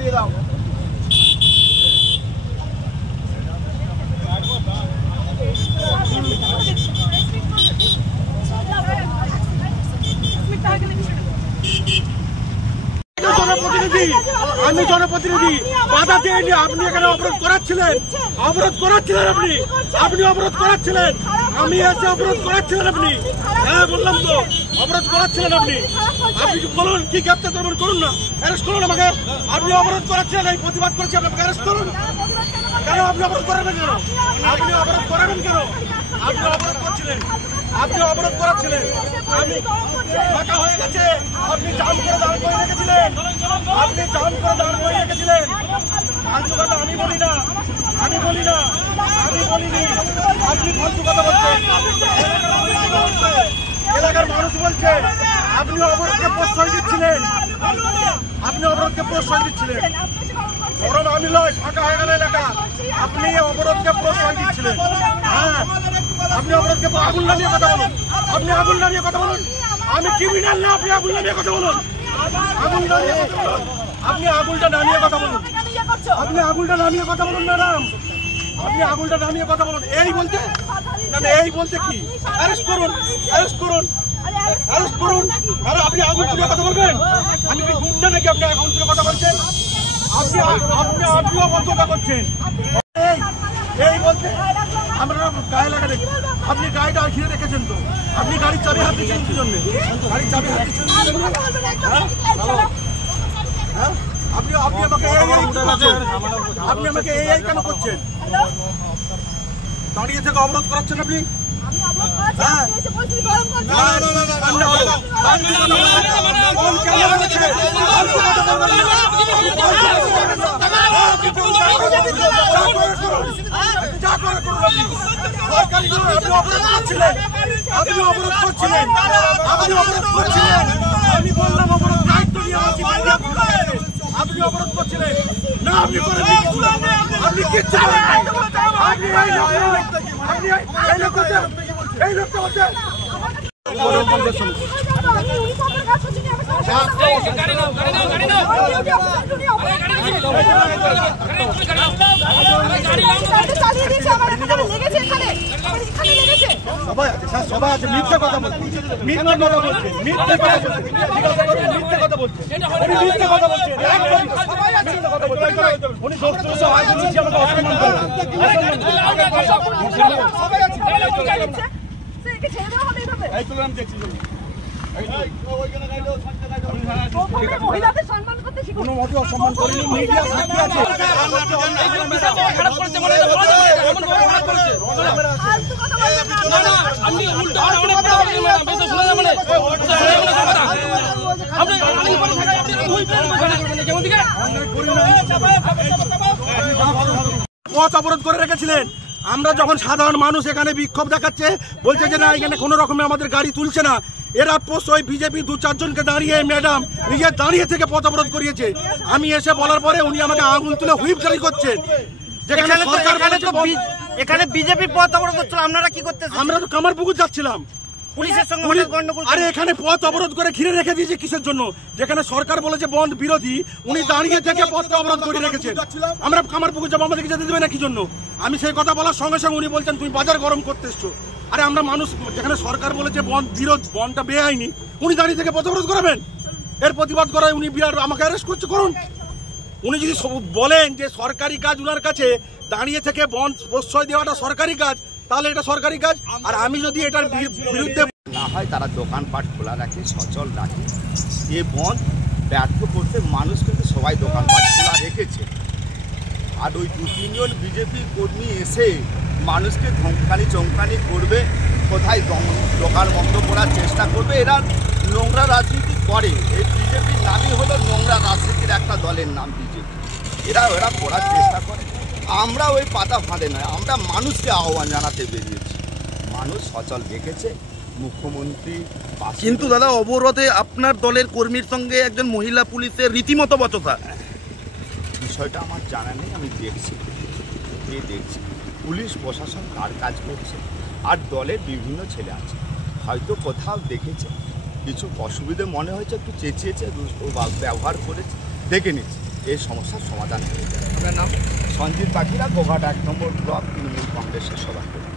দিয়ে দাও আমি জনপ্রতিনিধি বাধা দেয়নি। আপনি এখানে অবরোধ করাচ্ছিলেন আপনি অবরোধ করাচ্ছিলেন। আমি এসে অবরোধ করাচ্ছিলেন আপনি। হ্যাঁ বললাম তো অবরোধ করাচ্ছিলেন আপনি। আপনি বলুন কি গ্রেপ্তার করবেন, করুন না, অ্যারেস্ট করুন আমাকে। আপনি অবরোধ করাচ্ছিলেন, এই প্রতিবাদ করছি, আপনাকে অ্যারেস্ট করুন। কেন আপনি অবরোধ করাবেন কেন? আপনি অবরোধ করাবেন কেন? আপনি অবরোধ করছিলেন, আপনি অবরোধ করাচ্ছিলেন। আমি ফাঁকা হয়ে গেছে, আপনি জাম করে দাঁড় করে রেখেছিলেন, আপনি জাম করে দাঁড় করে রেখেছিলেন। ফালতু কথা আমি বলি না, আমি বলিনি। আপনি ফালতু কথা বলছেন, এলাকার মানুষ বলছে আপনি অবরোধকে প্রশ্রয় দিচ্ছিলেন, বরং আমি নয়, ফাঁকা হয়ে গেল এলাকা, আপনি অবরোধকে প্রশ্রয় দিচ্ছিলেন। হ্যাঁ আপনি অবরোধকে আগুন নামিয়ে কথা বলুন, আমি ক্রিমিনাল না, আপনি আগুন নামিয়ে কথা বলুন, আপনি আগুনটা নামিয়ে কথা বলুন, ম্যাডাম, আপনি আগুনটা নামিয়ে কথা বলুন। এই বলতে কি অ্যারেস্ট করুন। আরে আপনি আগুন তুলে কথা বলবেন? আমি কি গুন্ডা নাকি আপনি আগুন তুলে কথা বলছেন? আপনিও বন্ধটা করছেন। এই বলতে আমরা গায়ে লাগা দেখি, আপনি গাড়িটা ঘিরে রেখেছেন তো, আপনি গাড়ির চাবি হাত দিচ্ছেন কি জন্য? আপনি আমাকে এই কেন করছেন? দাঁড়িয়ে থেকে অবরোধ করাচ্ছেন আপনি। আপনি অবরোধ করছিলেন, আমি বললাম অবরোধ দায়িত্ব নিয়ে আপনি অবরোধ করছিলেন না, আপনি করেননি কিছু, আপনি কিচ্ছু করেননি। আপনি এই লোকটা বলছেন সবাই আছে, মিথ্যে কথা বলছে, উনি মহিলাদের সম্মান করতে কোনো মতে অসম্মান করেনি। মিডিয়া সাক্ষী আছে, পথ অবরোধ করে রেখেছিলেন। আমরা যখন সাধারণ মানুষ এখানে বিক্ষোভ দেখাচ্ছে, বলছে যে না এখানে কোনো রকমে আমাদের গাড়ি তুলছে না, এরা ওই বিজেপি 2-4 জনকে দাঁড়িয়ে ম্যাডাম নিজে দাঁড়িয়ে থেকে পথ অবরোধ করিয়েছে। আমি এসে বলার পরে উনি আমাকে আঙুল তুলে হুইপ জারি করছেন। এখানে বিজেপি পথ অবরোধ করছিল, আপনারা কি করতে? আমরা তো কামারপুকুর যাচ্ছিলাম, পুলিশের সঙ্গে গন্ডগোল। আরে এখানে পথ অবরোধ করে ঘিরে রেখে দিয়েছে কিসের জন্য? যেখানে সরকার বলেছে বন্ধ বিরোধী, উনি দাঁড়িয়ে থেকে পথ অবরোধ করে রেখেছেন। আমরা কামারপুকুর যাবো, আমাদেরকে যেতে দেবে না কি জন্য? আমি সেই কথা বলার সঙ্গে সঙ্গে উনি বলছেন তুমি বাজার গরম করতে এসছো। আরে আমরা মানুষ, যেখানে সরকার বলেছে বনটা বেআইনি, উনি দাঁড়িয়ে থেকে পথ অবরোধ করাবেন? এর প্রতিবাদ করায় উনি বিরাট আমাকে অ্যারেস্ট করছে। করুন, উনি যদি বলেন যে সরকারি কাজ, উনার কাছে দাঁড়িয়ে থেকে বন প্রশ্রয় দেওয়াটা সরকারি কাজ, তাহলে এটা সরকারি কাজ। আর আমি যদি এটার বিরুদ্ধে না হয়, তারা দোকানপাট খোলা রাখে, সচল রাখে। এ বন্ধ ব্যর্থ করতে মানুষ কিন্তু সবাই দোকানপাট খোলা রেখেছে। আর ওই 2-3 জন বিজেপি কর্মী এসে মানুষকে ধমকানি চমকানি করবে, কোথায় দোকান বন্ধ করার চেষ্টা করবে। এরা নোংরা রাজনীতি করে। এই বিজেপির নামই হলো নোংরা রাজনীতির একটা দলের নাম বিজেপি। এরা করার চেষ্টা করে। আমরা ওই পাতা ফাঁদে নয়, আমরা মানুষকে আহ্বান জানাতে বেরিয়েছি। মানুষ সচল দেখেছে, মুখ্যমন্ত্রী। কিন্তু দাদা, অবরোধে আপনার দলের কর্মীর সঙ্গে একজন মহিলা পুলিশের রীতিমতো বচসা। বিষয়টা আমার জানা নেই, আমি দেখছি। পুলিশ প্রশাসন তার কাজ করছে, আর দলের বিভিন্ন ছেলে আছে, হয়তো কোথাও দেখেছে কিছু অসুবিধে মনে হয়েছে, একটু চেঁচিয়েছে, ব্যবহার করেছে, দেখে নিচ্ছে, এই সমস্যার সমাধান হয়ে যায়। আপনার নাম? সঞ্জিত পাখিরা, গোঘাট 1 নম্বর ব্লক তৃণমূল কংগ্রেসের সভাপতি।